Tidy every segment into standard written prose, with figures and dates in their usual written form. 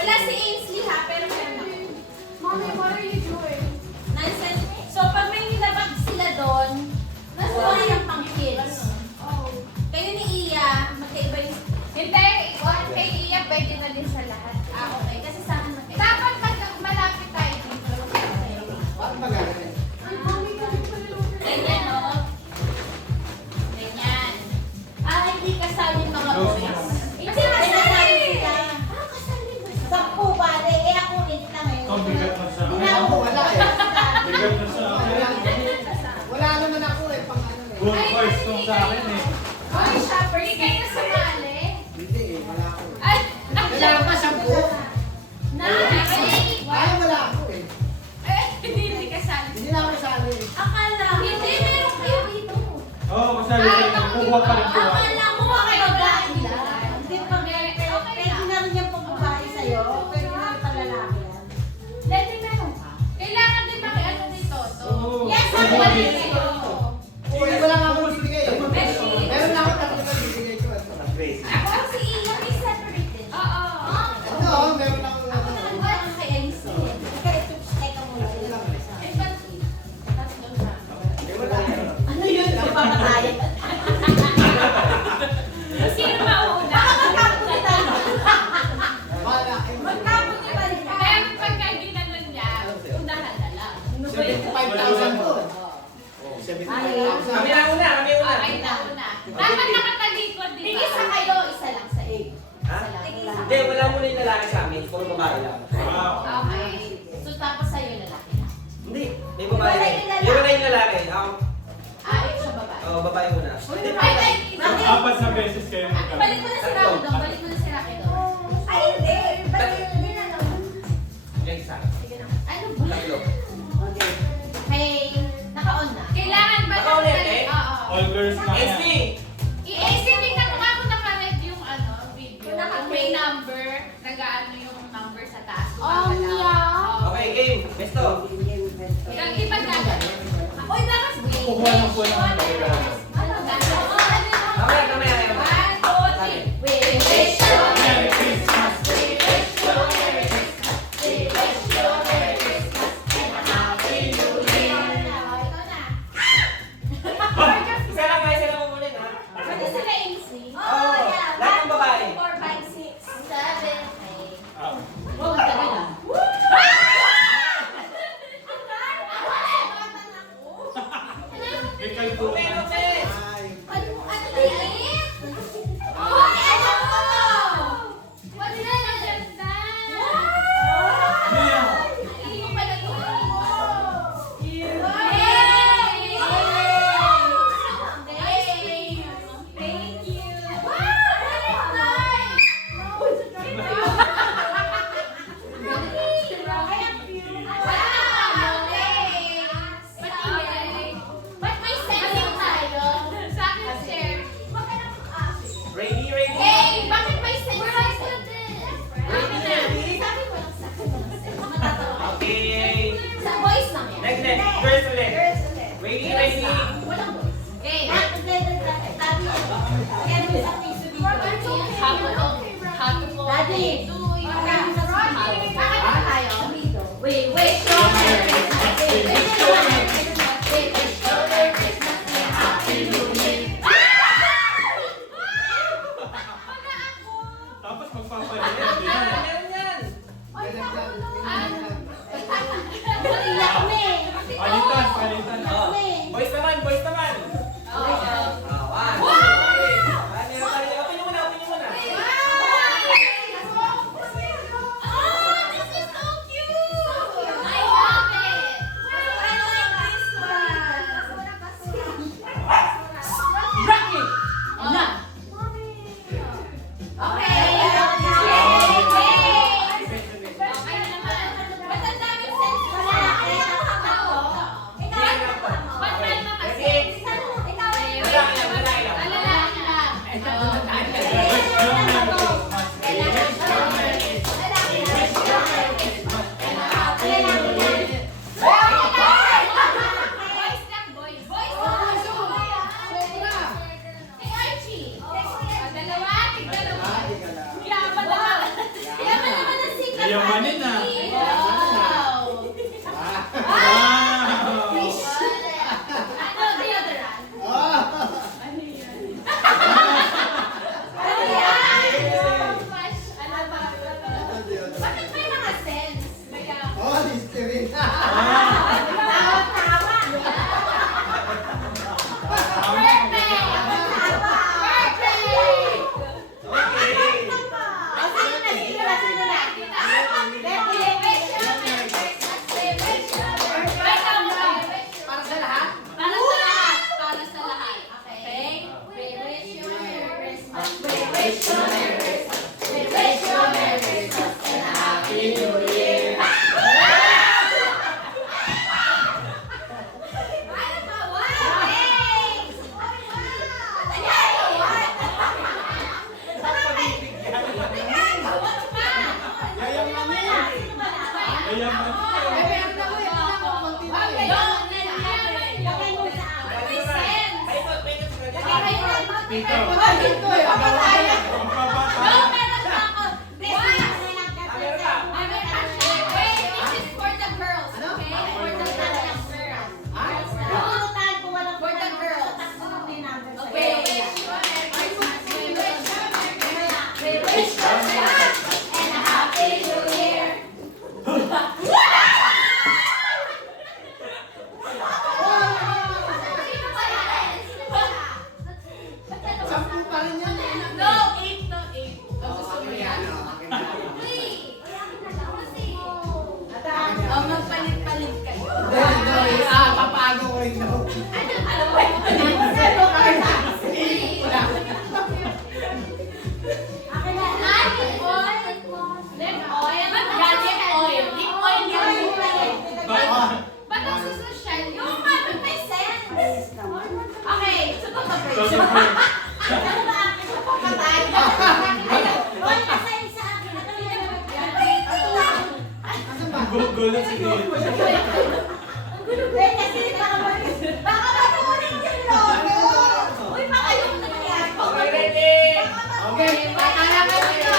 Wala si Ainsley ha, pero meron ako. Mommy, what are you doing? Nonsense. So, pag may nilabag sila doon, nasuha yung pang kids. Oh. Kayo ni Iya, magkaiba yung... Hindi, kay Iya, pwede na din sa lahat. Okay. Kasi sa akin magkaiba. Dapat malapit tayo dito. Bakit magalit? Ay, mommy, galing pa rin. Ganyan, no? Ganyan. Hindi kasali yung mga boys. Kasi kasali sila. Kasali ba? Sampu pare, ako rin na ngayon. Ito, bigat na sa akin. Ako wala eh. Bigat na sa akin. Wala naman ako eh, pang ano eh. Full course tong sa akin eh. Ay, shopper, hindi kayo sumali. Hindi eh, wala ako. Ay, Kailangan pa 10. Ay, wala ako eh. hindi kasali. Hindi na ako nasali eh. Akala. Hindi, meron kayo dito. Oo, kasali kayo. Kukuha pa rin ko. Akala mo makaibagaan nila. Hindi pa pwede na rin yung pagbabae sa'yo. Pwede na rin palalaki yan. Dati meron ka. Kailangan din ano dito. Oo. Yes, Oo. ako din sa'yo. Uy, wala nga ako bibigay eh. Beshi. Meron na ako tatlo na bibigay ko. Ako si Iya, may separate din. Oo. Ano, meron ako Ako na ang buwan kay Ainsley. Teka, teka muna. Eh, ba't tatlo siya? Ano yun? Papatayan. Sino mauna? Magkapon tayo. Wala. Magkapon ni Marika. Pero pagka ginanon niya, unahan na lang. 75,000 to. 75,000. Kami na una, kami una. Ay, nauna. Dapat nakatalikod, di ba? Tig-isa kayo, isa lang sa iyo. Ha? Isa lang. Hindi, wala muna yung lalaki sa amin. Puro babae lang. Wow. Okay. So, tapos sa'yo lalaki na. Hindi, may babae Wala rin. yung lalaki. Yung wala yung lalaki. Ako, Ito sa babae. babae muna. Ay, Apat na beses kayo magkano. balik mo na si Rocky doon. Balik mo na si Rocky doon. Ay, hindi. Hindi na naman. Yung isa. Sige na. Ano ba? Tatlo. Okay. Hey, naka-on na. Kailangan ba Nakaulit, eh? Oo. All girls na yan. SD! I-AC tingnan mo ako nakaread yung video. Naka- May number, nag-ano yung number sa taas. Oh, yeah. Okay, game. Besto. Yung iba gagawin. Uy, bakit? Kukuha lang po ng pagkakala. Ano gagawin? Mamaya, mamaya, mamaya. 1, 2, 3. We wish you a Merry Christmas. We wish you a Merry Christmas. We wish you a Merry Christmas and a Happy New Year. Ikaw na. Isa lang, isa lang muna ha. Pwede sila Ainsley. Oo, lahat ng babae. 4, 5, 6, 7, 8. Ah. Oh, tagal na. May kalbo. Okay, okay. Ay, Ano liit? Hoy, alam ko to! What's na yung ganda? Yeah. Hindi ko pa nag-iwan. Thank you. Wow, that is nice. Ba't may sensing tayo? Sa akin, share. Ready, ready. Hey, bakit may sensing? Ready, ready. Okay. Sa boys lang yan. Next, next. Girls ulit. Ready, ready. Walang boys. Okay. Daddy. We wish you a Merry Christmas. We wish you a Merry Christmas. We wish you a Merry Christmas and a Happy New Year. Tapos magpapalit. Meron yan, meron yan. Iyak na eh. Palitan, palitan. Oh. Boys naman, boys naman. Oo. Ah, one. Okay. Meron tayo. Open nyo muna, open nyo muna. Oh, this is so cute! I love it! I like this one! Rocky! Na! Okay! Okay naman. Ba't ang daming sense? Ba't meron naman Ready? sense? Lalaki lang, lalaki lang. Lalaki lang. Boys lang, boys. Hey, Archie! Dalawa, tig-dalawa. Ay, ka lang. Yaman naman. Yaman naman ang singing Yayamanin na. Wow! Wow! Ano, deodorant? Oh! Ano yan? Ano yan? Flash, ano ba? Ano yun? Bakit may mga scents? Kaya, Oh, Listerine. perfect! Perfect! Para sa lahat? Para sa lahat. Para sa lahat. Okay? We wish you a Merry Christmas. We wish you a Merry Christmas. We wish you a Merry Christmas and a Happy New Year. Yayaman. Ay, meron ako. Ito lang ako. Konti na eh. Pito. Ay, ito eh. Papatayan. Magpapatay. Sampu pa rin yan eh. No, 8 to 8. Ang gusto mo yan. Oh, magpalit-palit kayo. Papaano ko rin daw. Ba't ang susosyal? Yung mami may sense. Okay, so Todo po. Gugulat si Tito. Okay. Patala ka dito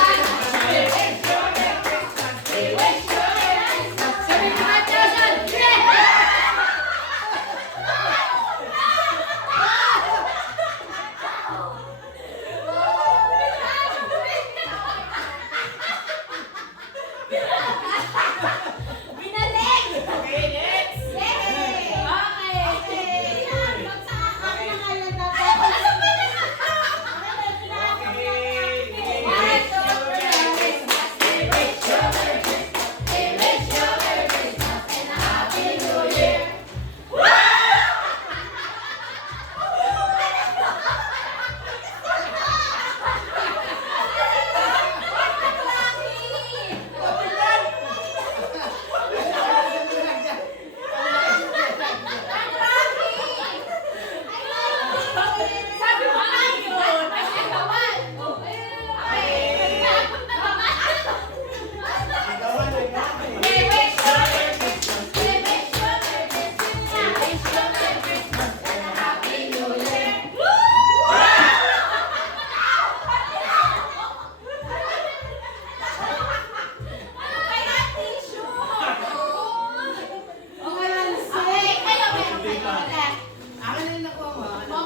Akin na yung nakuha mo.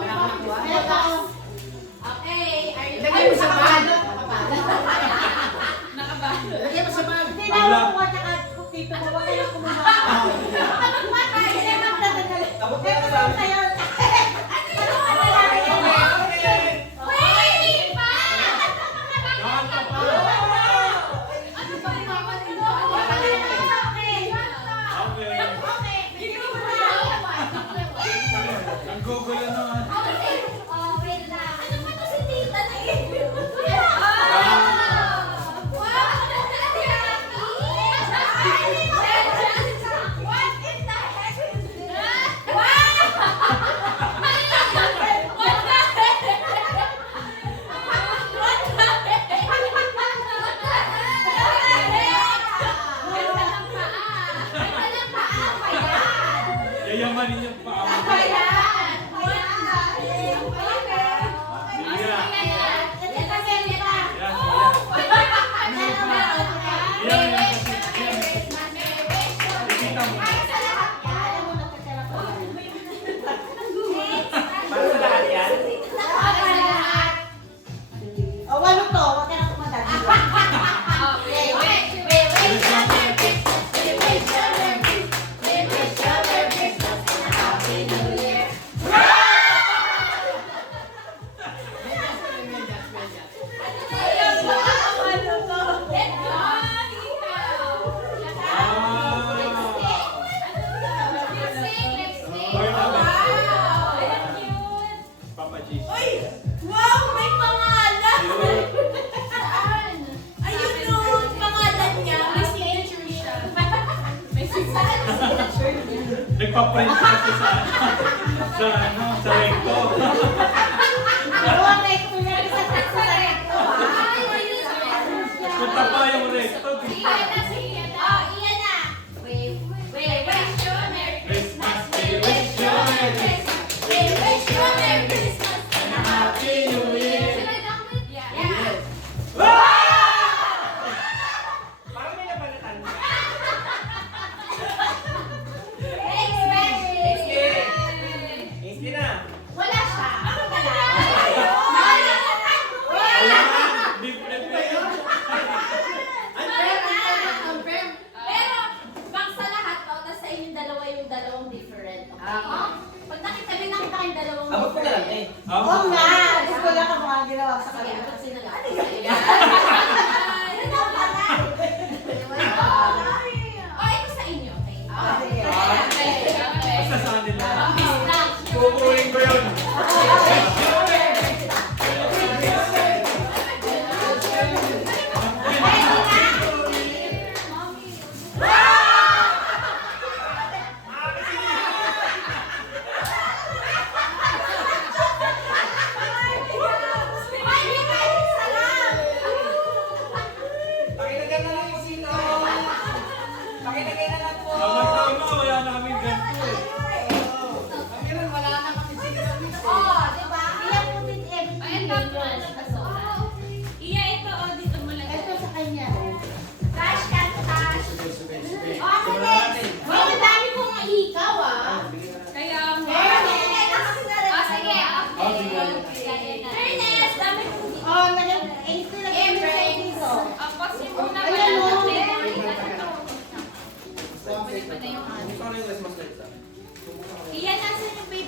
Okay, are you Ilagay mo sa bag. Nakabalot. Ilagay mo sa bag. Wait! Pa! Kanta pa. Ano ba yung mga Okay. Ang gugulo naman. Wow! O, walo to. Huwag ka na kumadali. Okay. We wish you a Merry Christmas. We wish you a Merry Christmas. We wish you a Merry Christmas and a Happy New Year. Ayun, baka ano to. Let's go! Let's sing. Or naman. Wow! Ang cute! Papa G's. Wow, may pangalan! Saan? Ayun yung pangalan niya. May signature siya. May signature. Nagpa-print kasi sa recto.